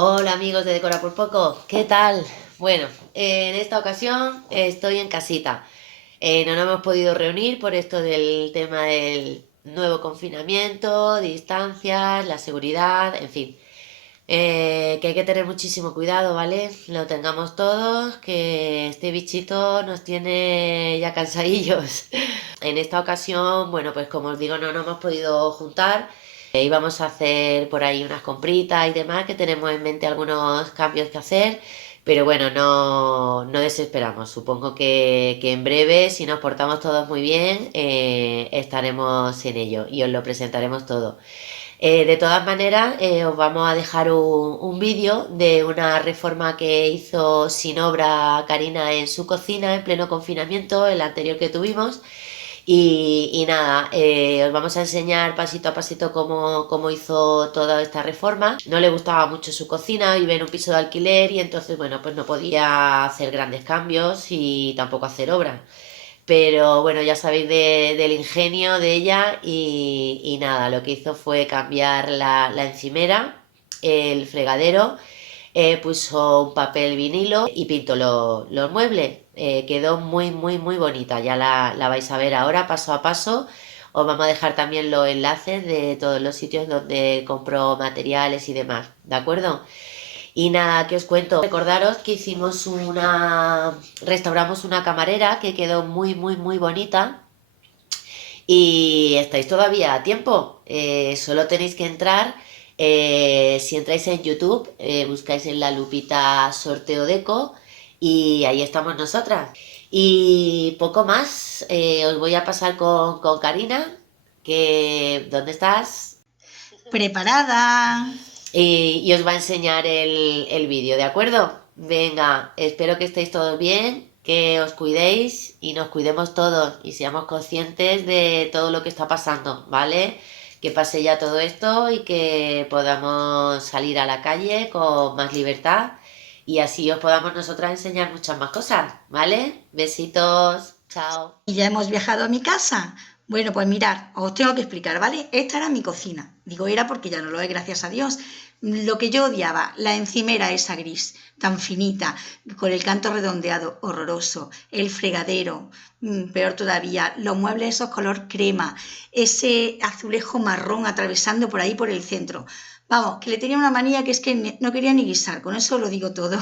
Hola amigos de Decora por Poco, ¿qué tal? Bueno, en esta ocasión estoy en casita. No nos hemos podido reunir por esto del tema del nuevo confinamiento, distancias, la seguridad, en fin. Que hay que tener muchísimo cuidado, ¿vale? Lo tengamos todos, que este bichito nos tiene ya cansadillos. En esta ocasión, bueno, pues como os digo, no nos hemos podido juntar. Íbamos a hacer por ahí unas compritas y demás, que tenemos en mente algunos cambios que hacer, pero bueno, no desesperamos. Supongo que en breve, si nos portamos todos muy bien, estaremos en ello y os lo presentaremos todo. De todas maneras, os vamos a dejar un vídeo de una reforma que hizo sin obra Karina en su cocina en pleno confinamiento, el anterior que tuvimos. Y nada, os vamos a enseñar pasito a pasito cómo hizo toda esta reforma. No le gustaba mucho su cocina, vive en un piso de alquiler y entonces, bueno, pues no podía hacer grandes cambios y tampoco hacer obras. Pero bueno, ya sabéis del ingenio de ella y nada, lo que hizo fue cambiar la encimera, el fregadero, puso un papel vinilo y pintó los muebles. Quedó muy bonita, ya la vais a ver ahora paso a paso. Os vamos a dejar también los enlaces de todos los sitios donde compró materiales y demás, ¿de acuerdo? Y nada, que os cuento. Recordaros que restauramos una camarera que quedó muy bonita y estáis todavía a tiempo. Solo tenéis que entrar, si entráis en YouTube, buscáis en la lupita sorteo deco y ahí estamos nosotras. Y poco más, os voy a pasar con Karina, ¿dónde estás? Preparada. Y os va a enseñar el vídeo, ¿de acuerdo? Venga, espero que estéis todos bien, que os cuidéis y nos cuidemos todos y seamos conscientes de todo lo que está pasando, ¿vale? Que pase ya todo esto y que podamos salir a la calle con más libertad y así os podamos nosotras enseñar muchas más cosas, ¿vale? Besitos, chao. ¿Y ya hemos viajado a mi casa? Bueno, pues mirad, os tengo que explicar, ¿vale? Esta era mi cocina. Digo era porque ya no lo es, gracias a Dios. Lo que yo odiaba, la encimera esa gris, tan finita, con el canto redondeado, horroroso, el fregadero, peor todavía, los muebles esos color crema, ese azulejo marrón atravesando por ahí por el centro. Vamos, que le tenía una manía que es que no quería ni guisar, con eso lo digo todo.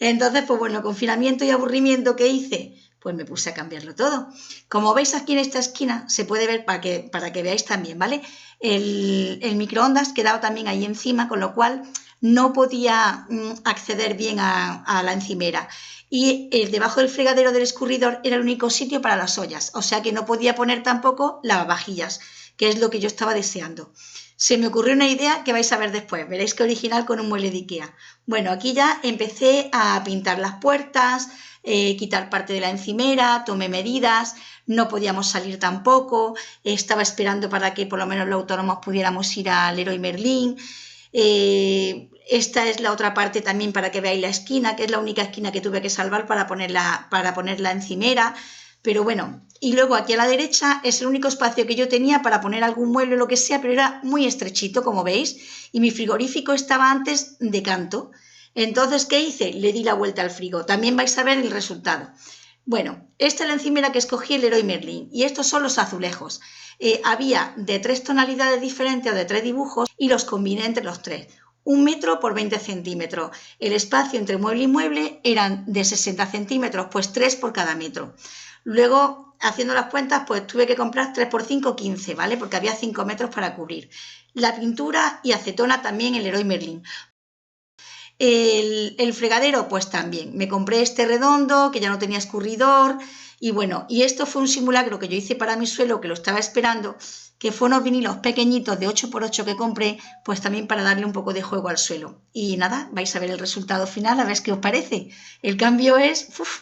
Entonces, pues bueno, confinamiento y aburrimiento, ¿qué hice? Pues me puse a cambiarlo todo. Como veis aquí en esta esquina, se puede ver para que veáis también, ¿vale? El microondas quedaba también ahí encima, con lo cual no podía acceder bien a la encimera. Y debajo del fregadero del escurridor era el único sitio para las ollas, o sea que no podía poner tampoco lavavajillas, que es lo que yo estaba deseando. Se me ocurrió una idea que vais a ver después, veréis que original con un mueble de Ikea. Bueno, aquí ya empecé a pintar las puertas, quitar parte de la encimera, tomé medidas, no podíamos salir tampoco, estaba esperando para que por lo menos los autónomos pudiéramos ir al Leroy Merlin. Esta es la otra parte también para que veáis la esquina, que es la única esquina que tuve que salvar para poner la encimera. Pero bueno, y luego aquí a la derecha es el único espacio que yo tenía para poner algún mueble o lo que sea, pero era muy estrechito, como veis, y mi frigorífico estaba antes de canto. Entonces, ¿qué hice? Le di la vuelta al frigo. También vais a ver el resultado. Bueno, esta es la encimera que escogí, el Leroy Merlin, y estos son los azulejos. Había de 3 tonalidades diferentes o de 3 dibujos y los combiné entre los 3. 1 metro por 20 centímetros. El espacio entre mueble y mueble eran de 60 centímetros, pues 3 por cada metro. Luego, haciendo las cuentas, pues tuve que comprar 3 por 5, 15, ¿vale? Porque había 5 metros para cubrir. La pintura y acetona también el Leroy Merlin. El fregadero, pues también. Me compré este redondo, que ya no tenía escurridor. Y bueno, y esto fue un simulacro que yo hice para mi suelo, que lo estaba esperando, que fue unos vinilos pequeñitos de 8 por 8 que compré, pues también para darle un poco de juego al suelo. Y nada, vais a ver el resultado final, a ver qué os parece. El cambio es... ¡uf!